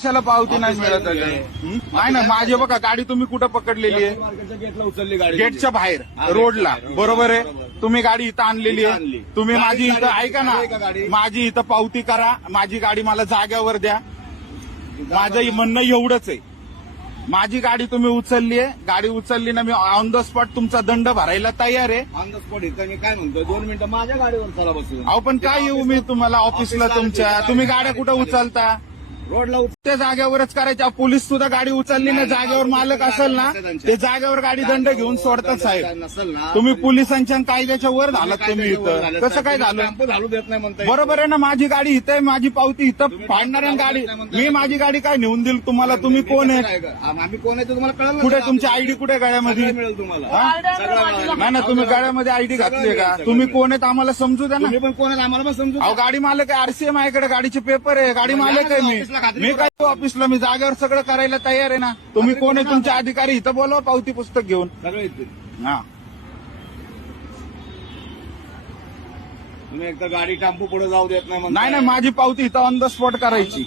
कशाला पावती नाही मिळत आहे? नाही ना, माझी बघा गाडी तुम्ही कुठं पकडलेली आहे? मार्केटच्या गेटला उचलली गाडी, गेटच्या बाहेर रोडला, बरोबर आहे. तुम्ही गाडी इथं आणलेली आहे, आणली. तुम्ही माझी गाडी- इथं ऐका आहे का ना, गाडी? माझी इथं पावती करा, माझी गाडी मला जाग्यावर द्या. माझं म्हणणं एवढंच आहे. माझी गाडी तुम्ही उचलली आहे, गाडी उचलली ना, मी ऑन द स्पॉट तुमचा दंड भरायला तयार आहे. ऑन द स्पॉट इथं मी काय म्हणतो, 2 मिनिटं माझ्या गाडीवर चला बसून. अहो पण काय येऊ मी तुम्हाला ऑफिसला तुमच्या? तुम्ही गाड्या कुठं उचलता? रोडला त्या जागेवरच करायच्या. पोलीस सुद्धा गाडी उचलली ना, जागेवर मालक असेल ना, ते जागेवर गाडी दंड घेऊन सोडतात साहेब. नसेल ना, तुम्ही पोलिसांच्या आणि कायद्याच्या वर झालात तुम्ही इथं. कसं काय झालं? टेम्पो घालू देत नाही म्हणता येईल. बरोबर आहे ना, माझी गाडी इथं आहे, माझी पावती इथं फाडणाऱ्या गाडी. मी माझी गाडी काय नेऊन देईल तुम्हाला? तुम्ही कोण आहे? आम्ही कोण आहे ते तुम्हाला कळलं ना? कुठे तुमची आयडी कुठे गाड्यामध्ये? सगळं मिळेल तुम्हाला. हा? सगळं मिळेल. नाही ना, तुम्ही गाड्यामध्ये आयडी घातली का? तुम्ही कोण आहेत आम्हाला समजू द्या ना. तुम्ही पण कोण आहे आम्हाला पण समजू. अहो गाडी मालक आहे, आरसीए माझ्याकडे गाडीचे पेपर आहे, गाडी मालक आहे मी काय ऑफिसला, मी जागेवर सगळं करायला तयार आहे ना. तुम्ही कोण आहे? तुमचे अधिकारी इथं बोलवा पावती पुस्तक घेऊन. सगळं इथे. हा, तुम्ही एकदा गाडी टेम्पो पुढे जाऊ देत नाही म्हणता. नाही नाही, माझी पावती इथं ऑन द स्पॉट करायची.